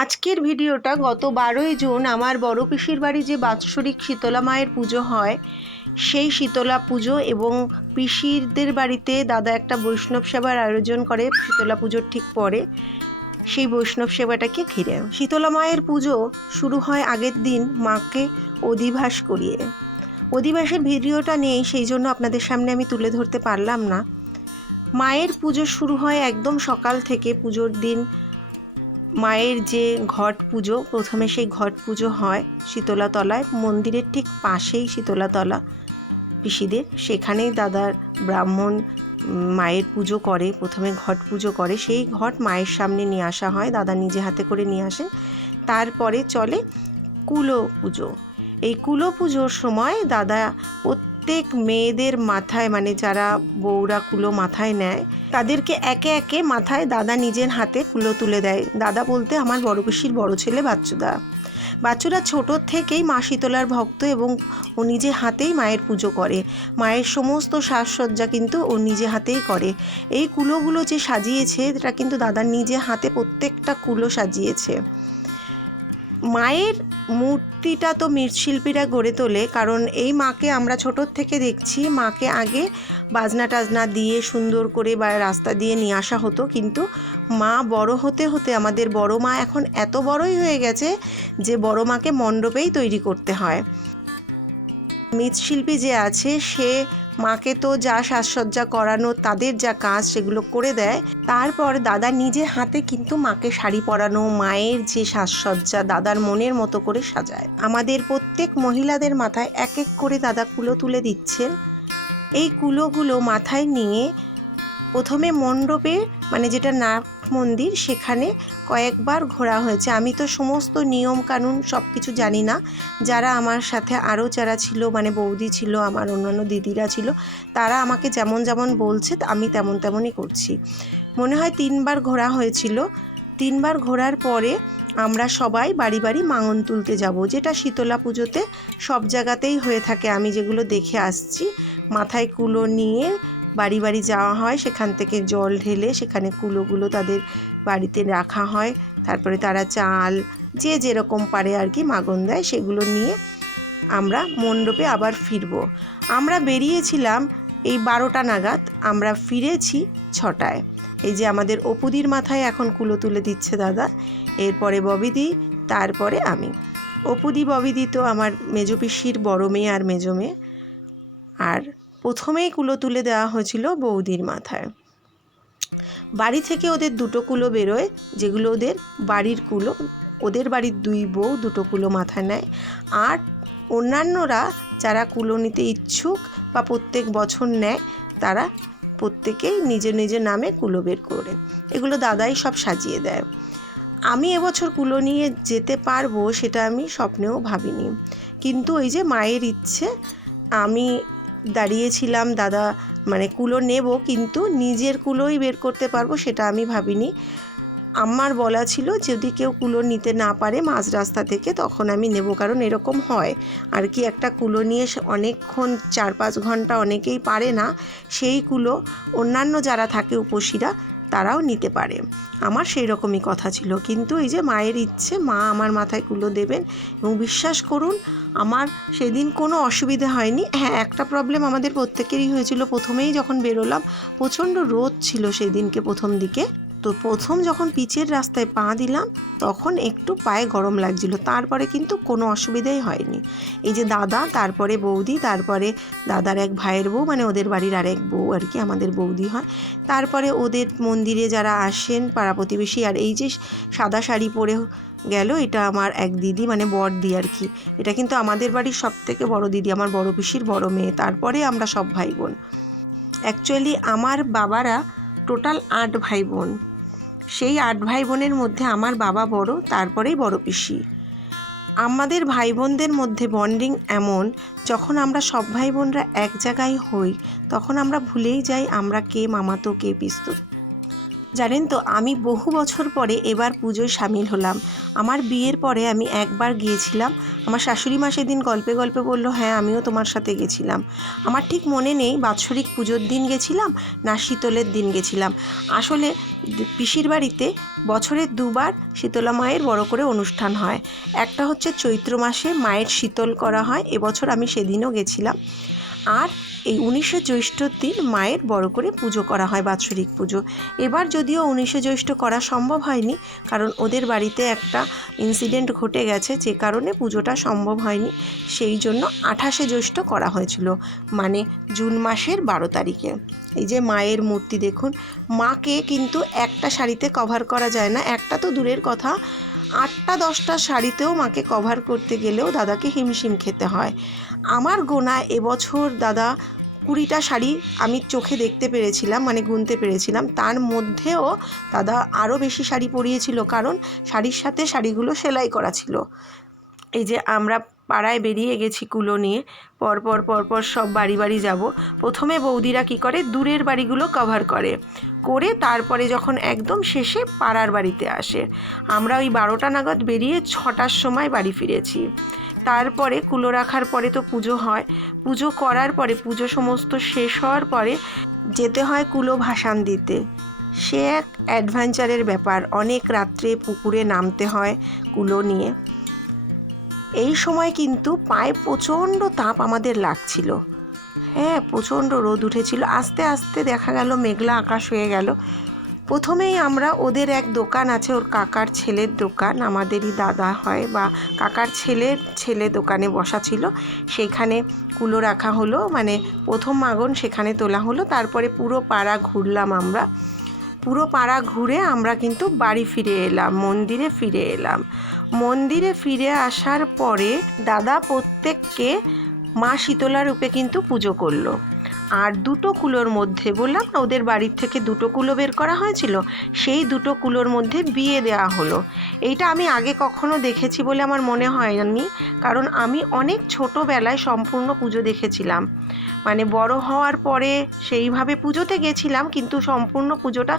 আজকের ভিডিওটা গত 12ই জুন আমার বড় পিসির বাড়ি যে বাৎসরিক শীতলা মায়ের পুজো হয় সেই শীতলা পুজো এবং পিসিরদের বাড়িতে দাদা একটা বৈষ্ণব সেবার আয়োজন করে শীতলা পুজোর ঠিক পরে, সেই বৈষ্ণব সেবাটাকে ঘিরে। শীতলা মায়ের পুজো শুরু হয় আগের দিন মাকে অধিবাস করিয়ে। অধিবাসের ভিডিওটা নেই, সেই জন্য আপনাদের সামনে আমি তুলে ধরতে পারলাম না। মায়ের পুজো শুরু হয় একদম সকাল থেকে। পুজোর দিন মায়ের যে ঘট পুজো, প্রথমে সেই ঘট পুজো হয় শীতলাতলায়, মন্দিরের ঠিক পাশেই শীতলাতলা পিসিদের, সেখানেই দাদার ব্রাহ্মণ মায়ের পুজো করে। প্রথমে ঘট পুজো করে, সেই ঘট মায়ের সামনে নিয়ে আসা হয়, দাদা নিজে হাতে করে নিয়ে আসেন। তারপরে চলে কুলো পুজো। এই কুলো পুজোর সময় দাদা প্রত্যেক মেয়েদের মাথায়, মানে যারা বউরা কুলো মাথায় নেয় তাদেরকে একে একে মাথায় দাদা নিজের হাতে কুলো তুলে দেয়। দাদা বলতে আমার বড় পিসির বড় ছেলে বাচ্চুদা। বাচ্চুরা ছোটোর থেকেই মা শীতলার ভক্ত এবং ও নিজে হাতেই মায়ের পুজো করে। মায়ের সমস্ত সাজসজ্জা কিন্তু ও নিজে হাতেই করে। এই কুলোগুলো যে সাজিয়েছে এটা কিন্তু দাদা নিজে হাতে প্রত্যেকটা কুলো সাজিয়েছে। মায়ের মূর্তিটা তো মৃৎশিল্পীরা গড়ে তোলে, কারণ এই মাকে আমরা ছোটোর থেকে দেখছি। মাকে আগে বাজনা টাজনা দিয়ে সুন্দর করে বা রাস্তা দিয়ে নিয়ে আসা হতো, কিন্তু মা বড় হতে হতে আমাদের বড় মা এখন এত বড়ই হয়ে গেছে যে বড় মাকে মণ্ডপেই তৈরি করতে হয়। মৃৎশিল্পী যে আছে সে মাকে তো যা সাজসজ্জা করানো, তাদের যা কাজ সেগুলো করে দেয়। তারপর দাদা নিজে হাতে কিন্তু মাকে শাড়ি পরানো, মায়ের যে সাজসজ্জা দাদার মনের মতো করে সাজায়। আমাদের প্রত্যেক মহিলাদের মাথায় এক এক করে দাদা কুলো তুলে দিচ্ছেন। এই কুলোগুলো মাথায় নিয়ে প্রথমে মণ্ডপে, মানে যেটা নাট মন্দির, সেখানে কয়েকবার ঘোরা হয়েছে। আমি তো সমস্ত নিয়ম কানুন সব কিছু জানি না। যারা আমার সাথে আরও যারা ছিল, মানে বৌদি ছিল, আমার অন্যান্য দিদিরা ছিল, তারা আমাকে যেমন যেমন বলছে আমি তেমন তেমনই করছি। মনে হয় 3বার ঘোরা হয়েছিল। 3বার ঘোরার পরে আমরা সবাই বাড়ি বাড়ি মাঙন তুলতে যাব, যেটা শীতলা পুজোতে সব জায়গাতেই হয়ে থাকে। আমি যেগুলো দেখে আসছি, মাথায় কুলো নিয়ে বাড়ি বাড়ি যাওয়া হয়, সেখান থেকে জল ঢেলে সেখানে কুলোগুলো তাদের বাড়িতে রাখা হয়। তারপরে তারা চাল যে যেরকম পারে আর কি মাগন দেয়, সেগুলো নিয়ে আমরা মণ্ডপে আবার ফিরব। আমরা বেরিয়েছিলাম এই 12টা নাগাদ, আমরা ফিরেছি 6টায়। এই যে আমাদের অপুদির মাথায় এখন কুলো তুলে দিচ্ছে দাদা, এরপরে ববিদি, তারপরে আমি। অপুদি ববিদি তো আমার মেজো পিসির বড় মেয়ে আর মেজো মেয়ে। আর প্রথমেই কুলো তুলে দেওয়া হয়েছিল বৌদির মাথায়। বাড়ি থেকে ওদের 2টো কুলো বেরোয়, যেগুলো ওদের বাড়ির কুলো। ওদের বাড়ির 2 বউ 2টো কুলো মাথায় নেয়। আর অন্যান্যরা যারা কুলো নিতে ইচ্ছুক বা প্রত্যেক বছর নেয়, তারা প্রত্যেকেই নিজের নিজের নামে কুলো বের করে। এগুলো দাদাই সব সাজিয়ে দেয়। আমি এবছর কুলো নিয়ে যেতে পারবো সেটা আমি স্বপ্নেও ভাবিনি, কিন্তু ওই যে মায়ের ইচ্ছে, আমি দাঁড়িয়েছিলাম। দাদা মানে কুলো নেব, কিন্তু নিজের কুলোই বের করতে পারবো সেটা আমি ভাবিনি। আমার বলা ছিল যদি কেউ কুলো নিতে না পারে মাঝ রাস্তা থেকে, তখন আমি নেব। কারণ এরকম হয় আর কি, একটা কুলো নিয়ে অনেকক্ষণ 4-5 ঘন্টা অনেকেই পারে না, সেই কুলো অন্যান্য যারা থাকে উপসীরা তারাও নিতে পারে। আমার সেই রকমই কথা ছিল, কিন্তু এই যে মায়ের ইচ্ছে, মা আমার মাথায় কুলো দেবেন। এবং বিশ্বাস করুন আমার সেদিন কোনো অসুবিধা হয়নি। হ্যাঁ, একটা প্রবলেম আমাদের প্রত্যেকেরই হয়েছিল। প্রথমেই যখন বেরোলাম প্রচণ্ড রোদ ছিল সেই দিনকে, প্রথম দিকে। তো প্রথম যখন পিচের রাস্তায় পা দিলাম তখন একটু পায়ে গরম লাগছিল, তারপরে কিন্তু কোনো অসুবিধাই হয়নি। এই যে দাদা, তারপরে বৌদি, তারপরে দাদার এক ভাইয়ের বউ, মানে ওদের বাড়ির আরেক বউ আর কি, আমাদের বৌদি হয়। তারপরে ওদের মন্দিরে যারা আসেন পাড়া প্রতিবেশী। আর এই যে সাদা শাড়ি পরে গেল, এটা আমার এক দিদি, মানে বড়দি আর কি। এটা কিন্তু আমাদের বাড়ির সবথেকে বড় দিদি, আমার বড় পিসির বড় মেয়ে। তারপরে আমরা সব ভাই বোন। অ্যাকচুয়ালি আমার বাবারা টোটাল 8 ভাই বোন। সেই 8 ভাই বোনের মধ্যে আমার বাবা বড়, তারপরেই বড় পিসি। আমাদের ভাই বোনদের মধ্যে বন্ডিং এমন, যখন আমরা সব ভাই বোনরা এক জায়গায় হই তখন আমরা ভুলেই যাই আমরা কে মামাতো কে পিসতো। জানেন তো, আমি বহু বছর পরে এবার পুজোয় সামিল হলাম। আমার বিয়ের পরে আমি একবার গিয়েছিলাম। আমার শাশুড়ি মা সেদিন গল্পে গল্পে বলল, হ্যাঁ আমিও তোমার সাথে গেছিলাম। আমার ঠিক মনে নেই বাৎসরিক পুজোর দিন গেছিলাম না শীতলের দিন গেছিলাম। আসলে পিসির বাড়িতে বছরে দুবার শীতলা মায়ের বড় করে অনুষ্ঠান হয়। একটা হচ্ছে চৈত্র মাসে মায়ের শীতল করা হয়, এবছর আমি সেদিনও গেছিলাম। আর এই 19শে জ্যৈষ্ঠর দিন মায়ের বড় করে পুজো করা হয়, বাৎসরিক পুজো। এবার যদিও 19শে জ্যৈষ্ঠ করা সম্ভব হয়নি, কারণ ওদের বাড়িতে একটা ইনসিডেন্ট ঘটে গেছে, যে কারণে পুজোটা সম্ভব হয়নি। সেই জন্য 28শে জ্যৈষ্ঠ করা হয়েছিল, মানে জুন মাসের 12 তারিখে। এই যে মায়ের মূর্তি দেখুন, মাকে কিন্তু একটা শাড়িতে কভার করা যায় না, একটা তো দূরের কথা, 8টা 10টা শাড়িতেও মাকে কভার করতে গেলেও দাদাকে হিমশিম খেতে হয়। আমার গোনা এবছর দাদা 20টা শাড়ি আমি চোখে দেখতে পেরেছিলাম, মানে গুনতে পেরেছিলাম। তার মধ্যেও দাদা আরও বেশি শাড়ি পরিয়েছিল, কারণ শাড়ির সাথে শাড়িগুলো সেলাই করা ছিল। এই যে আমরা পাড়ায় বেরিয়ে গেছি কুলো নিয়ে, পরপর সব বাড়ি বাড়ি যাব। প্রথমে বৌদিরা কি করে, দূরের বাড়িগুলো কভার করে তারপরে যখন একদম শেষে পাড়ার বাড়িতে আসে। আমরা ওই 12টা নাগাদ বেরিয়ে 6টার সময় বাড়ি ফিরেছি। তারপরে কুলো রাখার পরে তো পুজো হয়, পুজো করার পরে পুজো সমস্ত শেষ হওয়ার পরে যেতে হয় কুলো ভাসান দিতে। সে এক অ্যাডভেঞ্চারের ব্যাপার, অনেক রাত্রে পুকুরে নামতে হয় কুলো নিয়ে। এই সময় কিন্তু পায়ে প্রচণ্ড তাপ আমাদের লাগছিল। হ্যাঁ, প্রচণ্ড রোদ উঠেছিল। আস্তে আস্তে দেখা গেল মেঘলা আকাশ হয়ে গেল। প্রথমেই আমরা ওদের এক দোকান আছে, ওর কাকার ছেলের দোকান, আমাদেরই দাদা হয় বা কাকার ছেলে দোকানে বসা ছিল, সেখানে কুলো রাখা হলো, মানে প্রথম মাগন সেখানে তোলা হলো। তারপরে পুরো পাড়া ঘুরলাম আমরা। পুরো পাড়া ঘুরে আমরা কিন্তু বাড়ি ফিরে এলাম, মন্দিরে ফিরে এলাম। মন্দিরে ফিরে আসার পরে দাদা প্রত্যেককে মা শীতলা রূপে কিন্তু পুজো করলো। আর 2টো কুলোর মধ্যে, বললাম না ওদের বাড়ির থেকে 2টো কুলো বের করা হয়েছিল, সেই 2টো কুলোর মধ্যে বিয়ে দেওয়া হলো। এইটা আমি আগে কখনো দেখেছি বলে আমার মনে হয়নি, কারণ আমি অনেক ছোটোবেলায় সম্পূর্ণ পুজো দেখেছিলাম। মানে বড় হওয়ার পরে সেইভাবে পুজোতে গেছিলাম, কিন্তু সম্পূর্ণ পুজোটা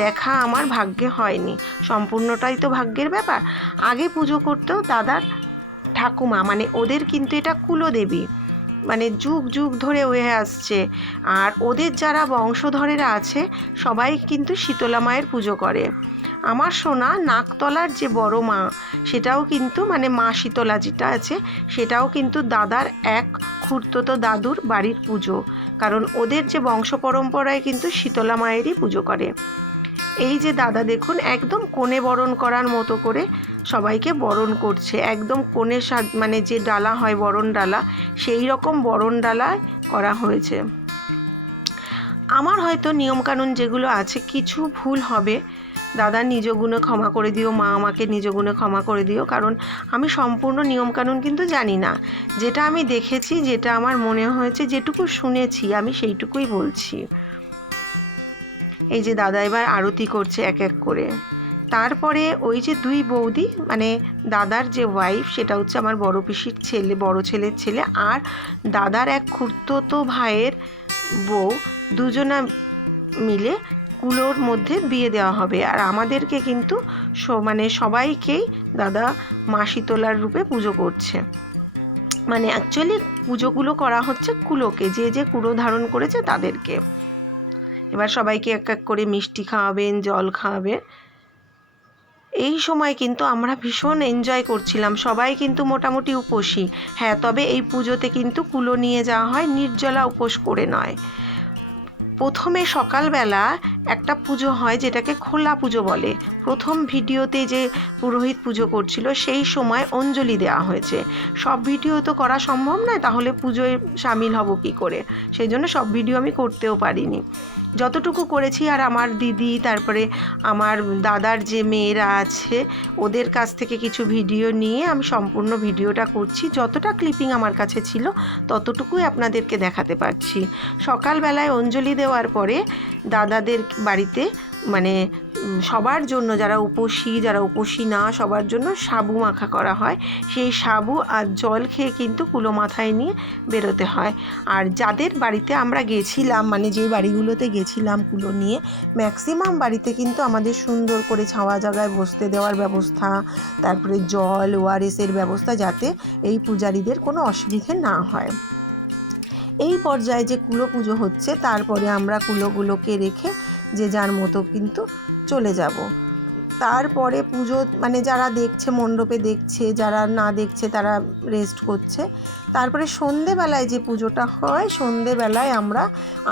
দেখা আমার ভাগ্যে হয়নি। সম্পূর্ণটাই তো ভাগ্যের ব্যাপার। আগে পুজো করতেও দাদার ঠাকুমা, মানে ওদের কিন্তু এটা কুলদেবী, মানে যুগ যুগ ধরে হয়ে আসছে। আর ওদের যারা বংশধরেরা আছে সবাই কিন্তু শীতলা মায়ের পুজো করে। আমার শোনা নাকতলার যে বড় মা, সেটাও কিন্তু মানে মা শীতলা যেটা আছে, সেটাও কিন্তু দাদার এক খুড়তুতো দাদুর বাড়ির পুজো, কারণ ওদের যে বংশ পরম্পরায় কিন্তু শীতলা মায়েরই পুজো করে। এই যে দাদা দেখুন, একদম কোণে বরণ করার মতো করে সবাইকে বরণ করছে, একদম কোণে মানে যে ডালা হয় বরণ ডালা, সেই রকম বরণ ডালায় করা হয়েছে। আমার হয়তো নিয়মকানুন যেগুলো আছে কিছু ভুল হবে, দাদা নিজ গুণে ক্ষমা করে দিও, মা আমাকে নিজ গুণে ক্ষমা করে দিও, কারণ আমি সম্পূর্ণ নিয়মকানুন কিন্তু জানি না। যেটা আমি দেখেছি, যেটা আমার মনে হয়েছে, যেটুকু শুনেছি আমি সেইটুকুই বলছি। এই যে দাদা এবার আরতি করছে এক এক করে। তারপরে ওই যে 2 বৌদি, মানে দাদার যে ওয়াইফ, সেটা হচ্ছে আমার বড় পিসির ছেলে, বড় ছেলের ছেলে, আর দাদার এক খুড়তুতো ভাইয়ের বউ, দুজনা মিলে কুলোর মধ্যে বিয়ে দেওয়া হবে। আর আমাদেরকে কিন্তু মানে সবাইকেই দাদা মা শীতলার রূপে পুজো করছে। মানে অ্যাকচুয়ালি পুজোগুলো করা হচ্ছে কুলোকে, যে যে কুলো ধারণ করেছে তাদেরকে। এবার সবাইকে এক এক করে মিষ্টি খাওয়াবেন, জল খাওয়াবেন। এই সময় কিন্তু আমরা ভীষণ এনজয় করছিলাম, সবাই কিন্তু মোটামুটি উপোসী। হ্যাঁ, তবে এই পুজোতে কিন্তু কুলো নিয়ে যাওয়া হয়, নির্জলা উপোস করে নয়। প্রথমে সকালবেলা একটা পুজো হয় যেটাকে খোলা পুজো বলে। প্রথম ভিডিওতে যে পুরোহিত পুজো করছিল সেই সময় অঞ্জলি দেওয়া হয়েছে। সব ভিডিও তো করা সম্ভব নয়, তাহলে পুজোয় সামিল হব কী করে, সেই জন্য সব ভিডিও আমি করতেও পারিনি। যতটুকু করেছি, আর আমার দিদি, তারপরে আমার দাদার যে মেয়েরা আছে ওদের কাছ থেকে কিছু ভিডিও নিয়ে আমি সম্পূর্ণ ভিডিওটা করছি। যতটা ক্লিপিং আমার কাছে ছিল ততটুকুই আপনাদেরকে দেখাতে পারছি। সকালবেলায় অঞ্জলি দেওয়ার পরে দাদাদের বাড়িতে মানে সবার জন্য, যারা উপসী না, সবার জন্য সাবু মাখা করা হয়। সেই সাবু আর জল খেয়ে কিন্তু কুলো মাথায় নিয়ে বেরোতে হয়। আর যাদের বাড়িতে আমরা গেছিলাম, মানে যে বাড়িগুলোতে গেছিলাম কুলো নিয়ে, ম্যাক্সিমাম বাড়িতে কিন্তু আমাদের সুন্দর করে ছাওয়া জায়গায় বসতে দেওয়ার ব্যবস্থা, তারপরে জল ওআরএসের ব্যবস্থা, যাতে এই পূজারীদের কোনো অসুবিধে না হয়। এই পর্যায়ে যে কুলো পুজো হচ্ছে, তারপরে আমরা কুলোগুলোকে রেখে যে যার মতো কিন্তু চলে যাব। তারপরে পুজো মানে যারা দেখছে মণ্ডপে দেখছে, যারা না দেখছে তারা রেস্ট করছে। তারপরে সন্ধেবেলায় যে পুজোটা হয়, সন্ধেবেলায় আমরা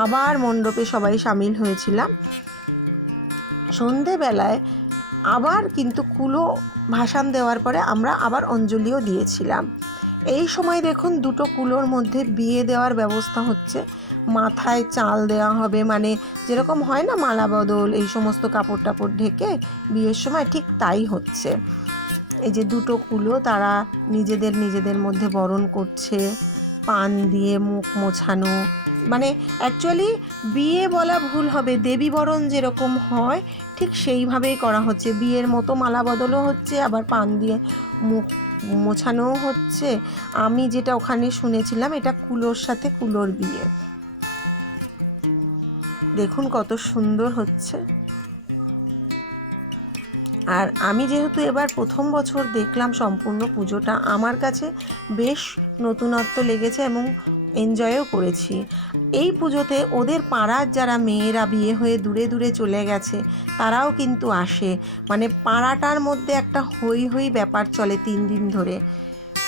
আবার মণ্ডপে সবাই সামিল হয়েছিলাম। সন্ধেবেলায় আবার কিন্তু কুলো ভাসান দেওয়ার পরে আমরা আবার অঞ্জলিও দিয়েছিলাম। এই সময় দেখুন দুটো কুলোর মধ্যে বিয়ে দেওয়ার ব্যবস্থা হচ্ছে। মাথায় চাল দেওয়া হবে, মানে যেরকম হয় না মালা বদল, এই সমস্ত কাপড় টাপড় ঢেকে বিয়ের সময় ঠিক তাই হচ্ছে। এই যে দুটো কুলো তারা নিজেদের মধ্যে বরণ করছে, পান দিয়ে মুখ মোছানো, মানে অ্যাকচুয়ালি বিয়ে বলা ভুল হবে, দেবী বরণ যেরকম হয় ঠিক সেইভাবেই করা হচ্ছে। বিয়ের মতো মালা বদলও হচ্ছে, আবার পান দিয়ে মুখ মোছানোও হচ্ছে। আমি যেটা ওখানে শুনেছিলাম, এটা কুলোর সাথে কুলোর বিয়ে। দেখুন কত সুন্দর হচ্ছে। আর আমি যেহেতু এবার প্রথম বছর দেখলাম সম্পূর্ণ পুজোটা, আমার কাছে বেশ নতুনত্ব লেগেছে এবং এনজয়ও করেছি। এই পুজোতে ওদের পাড়ার যারা মেয়েরা বিয়ে হয়ে দূরে দূরে চলে গেছে তারাও কিন্তু আসে, মানে পাড়াটার মধ্যে একটা হই হই ব্যাপার চলে 3 দিন ধরে।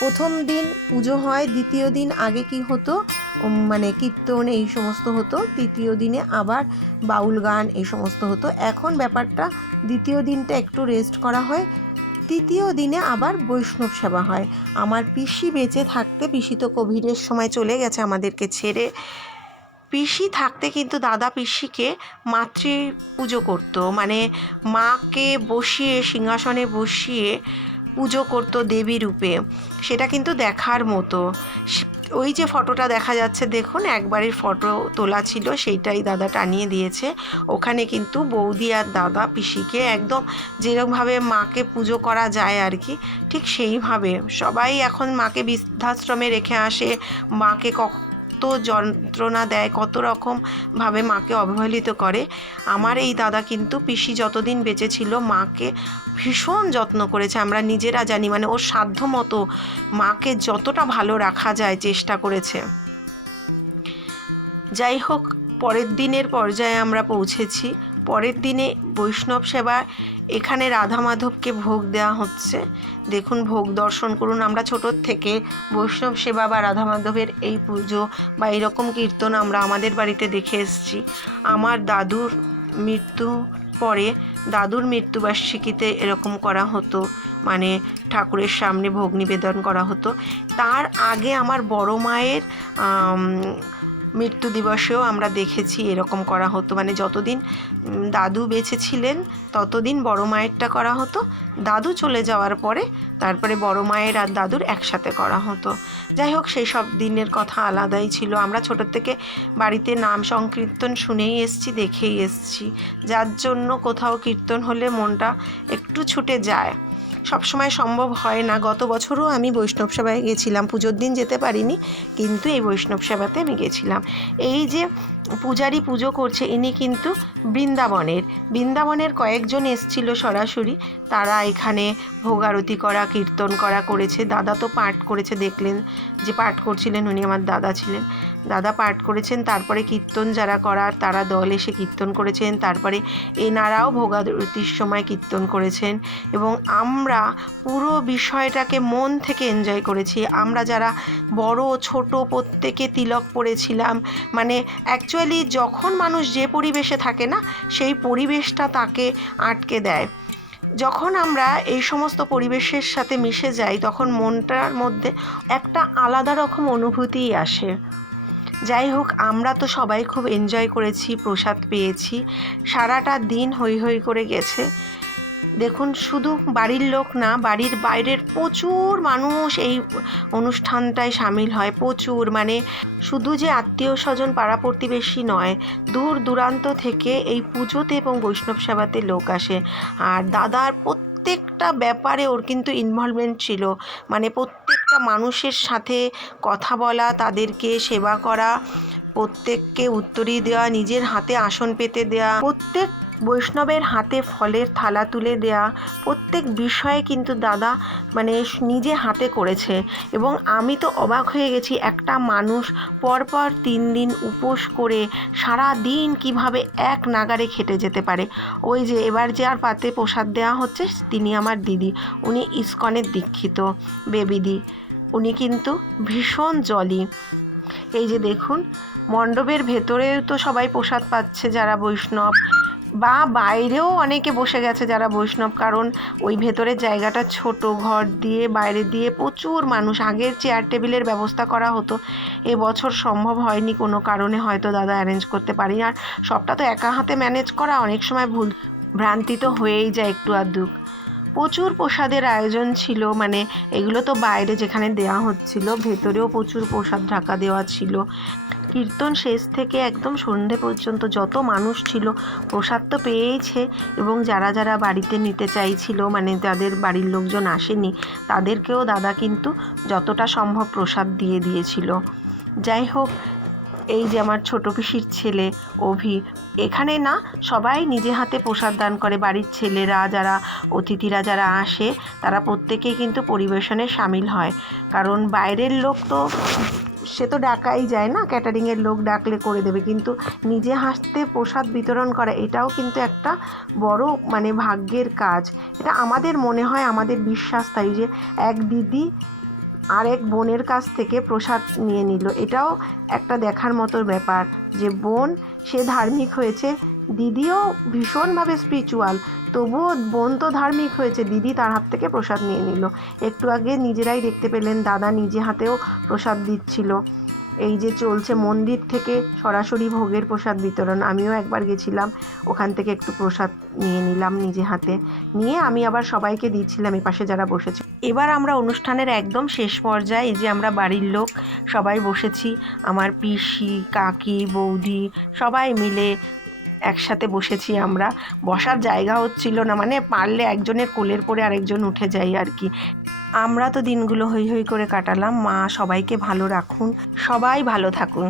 প্রথম দিন পুজো হয়, দ্বিতীয় দিন আগে কি হতো মানে কীর্তন এই সমস্ত হতো, তৃতীয় দিনে আবার বাউল গান এই সমস্ত হতো। এখন ব্যাপারটা দ্বিতীয় দিনটা একটু রেস্ট করা হয়, তৃতীয় দিনে আবার বৈষ্ণব সেবা হয়। আমার পিসি বেঁচে থাকতে, পিসি তো কোভিডের সময় চলে গেছে আমাদেরকে ছেড়ে, পিসি থাকতে কিন্তু দাদা পিসিকে মাতৃ পুজো করতো, মানে মাকে বসিয়ে সিংহাসনে বসিয়ে পুজো করতো দেবী রূপে। সেটা কিন্তু দেখার মতো। ওই যে ফটোটা দেখা যাচ্ছে দেখুন, একবারের ফটো তোলা ছিল, সেইটাই দাদা টানিয়ে দিয়েছে। ওখানে কিন্তু বৌদি আর দাদা পিসিকে একদম যেরকমভাবে মাকে পুজো করা যায় আর কি, ঠিক সেইভাবে সবাই এখন মাকে বৃদ্ধাশ্রমে রেখে আসে। মাকে কত যন্ত্রণা দেয়, কত রকমভাবে মাকে অবহেলিত করে। আমার এই দাদা কিন্তু পিসি যতদিন বেঁচে ছিল মাকে ভীষণ যত্ন করেছে, আমরা নিজেরা জানি, মানে ওর সাধ্য মতো মাকে যতটা ভালো রাখা যায় চেষ্টা করেছে। যাই হোক, পরের দিনের পর্যায়ে আমরা পৌঁছেছি। পরের দিনে বৈষ্ণব সেবা, এখানে রাধা মাধবকে ভোগ দেওয়া হচ্ছে। দেখুন ভোগ দর্শন করুন। আমরা ছোটোর থেকে বৈষ্ণব সেবা বা রাধা মাধবের এই পুজো বা এরকম কীর্তন আমরা আমাদের বাড়িতে দেখে এসেছি। আমার দাদুর মৃত্যু পরে দাদুর মৃত্যুবার্ষিকীতে এরকম করা হতো, মানে ঠাকুরের সামনে ভোগ নিবেদন করা হতো। তার আগে আমার বড় মায়ের মৃত্যু দিবসেও আমরা দেখেছি এরকম করা হতো, মানে যতদিন দাদু বেঁচে ছিলেন ততদিন বড় মায়েরটা করা হতো, দাদু চলে যাওয়ার পরে তারপরে বড় মায়ের আর দাদুর একসাথে করা হতো। যাই হোক, সেই সব দিনের কথা আলাদাই ছিল। আমরা ছোটোর থেকে বাড়িতে নাম সংকীর্তন শুনেই এসছি, দেখেই এসছি, যার জন্য কোথাও কীর্তন হলে মনটা একটু ছুটে যায়। সবসময় সম্ভব হয় না। গত বছরও আমি বৈষ্ণব সেবায় গেছিলাম, পুজোর দিন যেতে পারিনি, কিন্তু এই বৈষ্ণব সেবাতে আমি গেছিলাম। এই যে পূজারি পুজো করছে ইনি কিন্তু বৃন্দাবনের কয়েকজন এসছিল সরাসরি, তারা এখানে ভোগ আরতি করা, কীর্তন করা করেছে। দাদা তো পাঠ করেছে, দেখলেন যে পাঠ করছিলেন, উনি আমার দাদা ছিলেন, দাদা পাঠ করেছেন। তারপরে কীর্তন যারা করার তারা দল এসে কীর্তন করেছেন, তারপরে এনারাও ভোগ আরতির সময় কীর্তন করেছেন, এবং আমরা পুরো বিষয়টাকে মন থেকে এনজয় করেছি। আমরা যারা বড় ছোট প্রত্যেকে তিলক পরেছিলাম, মানে অ্যাকচুয়ালি যখন মানুষ যে পরিবেশে থাকে না, সেই পরিবেশটা তাকে আটকে দেয়। যখন আমরা এই সমস্ত পরিবেশের সাথে মিশে যাই তখন মনটার মধ্যে একটা আলাদা রকম অনুভূতিই আসে। যাই হোক, আমরা তো সবাই খুব এনজয় করেছি, প্রসাদ পেয়েছি, সারাটা দিন হই হই করে গেছে। দেখুন, শুধু বাড়ির লোক না, বাড়ির বাইরের প্রচুর মানুষ এই অনুষ্ঠানটায় সামিল হয়। প্রচুর, মানে শুধু যে আত্মীয় স্বজন পাড়া প্রতিবেশী নয়, দূর দূরান্ত থেকে এই পুজোতে এবং বৈষ্ণব সেবাতে লোক আসে। আর দাদার প্রত্যেকটা ব্যাপারে ওর কিন্তু ইনভলভমেন্ট ছিল, মানে প্রত্যেকটা মানুষের সাথে কথা বলা, তাদেরকে সেবা করা, প্রত্যেককে উত্তরী দেওয়া, নিজের হাতে আসন পেতে দেওয়া, প্রত্যেক বৈষ্ণবের হাতে ফলের থালা তুলে দেয়া, প্রত্যেক বিষয়ে কিন্তু দাদা মানে নিজে হাতে করেছে। এবং আমি তো অবাক হয়ে গেছি, একটা মানুষ পরপর 3 দিন উপোস করে সারা দিন কিভাবে এক নাগারে খেটে যেতে পারে। ওই যে এবার যে আর পাতে প্রসাদ দেওয়া হচ্ছে, তিনি আমার দিদি, উনি ইসকনের দীক্ষিত বেবিদি, উনি কিন্তু ভীষণ জলি। এই যে দেখুন, মণ্ডপের ভেতরেও তো সবাই প্রসাদ পাচ্ছে যারা বৈষ্ণব, বা বাইরেও অনেকে বসে গেছে যারা বৈষ্ণব, কারণ ওই ভেতরের জায়গাটা ছোট, ঘর দিয়ে বাইরে দিয়ে প্রচুর মানুষ। আগের চেয়ার টেবিলের ব্যবস্থা করা হতো, এবছর সম্ভব হয়নি কোনো কারণে, হয়তো দাদা অ্যারেঞ্জ করতে পারি। আর সবটা তো একা হাতে ম্যানেজ করা, অনেক সময় ভুল ভ্রান্তি তো হয়েই যায় একটু আধটু। প্রচুর প্রসাদের আয়োজন ছিল, মানে এগুলো তো বাইরে যেখানে দেওয়া হচ্ছিল, ভেতরেও প্রচুর প্রসাদ ঢাকা দেওয়া ছিল। কীর্তন শেষ থেকে একদম সন্ধে পর্যন্ত যত মানুষ ছিল প্রসাদ তো পেয়েইছে, এবং যারা যারা বাড়িতে নিতে চাইছিল, মানে যাদের বাড়ির লোকজন আসেনি, তাদেরকেও দাদা কিন্তু যতটা সম্ভব প্রসাদ দিয়ে দিয়েছিল। যাই হোক, এই যে আমার ছোটো পিসির ছেলে অভি, এখানে না সবাই নিজে হাতে প্রসাদ দান করে। বাড়ির ছেলেরা, যারা অতিথিরা যারা আসে, তারা প্রত্যেকেই কিন্তু পরিবেশনে সামিল হয়, কারণ বাইরের লোক তো সে তো ডাকাই যায় না, ক্যাটারিংয়ের লোক ডাকলে করে দেবে, কিন্তু নিজে হাতে প্রসাদ বিতরণ করা, এটাও কিন্তু একটা বড় মানে ভাগ্যের কাজ। এটা আমাদের মনে হয়, আমাদের বিশ্বাস তাই যে এক দিদি আর এক বোনের কাছ থেকে প্রসাদ নিয়ে নিল। এটাও একটা দেখার মতো ব্যাপার যে বোন সে ধার্মিক হয়েছে, দিদিও ভীষণভাবে স্পিরিচুয়াল, তবুও বোন তো ধার্মিক হয়েছে, দিদি তার হাত থেকে প্রসাদ নিয়ে নিল। একটু আগে নিজেরাই দেখতে পেলেন দাদা নিজে হাতেও প্রসাদ দিচ্ছিল। এই যে চলছে মন্দির থেকে সরাসরি ভোগের প্রসাদ বিতরণ। আমিও একবার গেছিলাম, ওখান থেকে একটু প্রসাদ নিয়ে নিলাম নিজে হাতে, নিয়ে আমি আবার সবাইকে দিচ্ছিলাম এপাশে যারা বসেছে। এবার আমরা অনুষ্ঠানের একদম শেষ পর্যায়ে, এই যে আমরা বাড়ির লোক সবাই বসেছি, আমার পিসি, কাকি, বৌদি সবাই মিলে একসাথে বসেছি আমরা। বসার জায়গা হচ্ছিল না, মানে পারলে একজনের কোলের পরে আরেকজন উঠে যাই আর কি। আমরা তো দিনগুলো হৈ হৈ করে কাটালাম। মা সবাইকে ভালো রাখুন, সবাই ভালো থাকুন।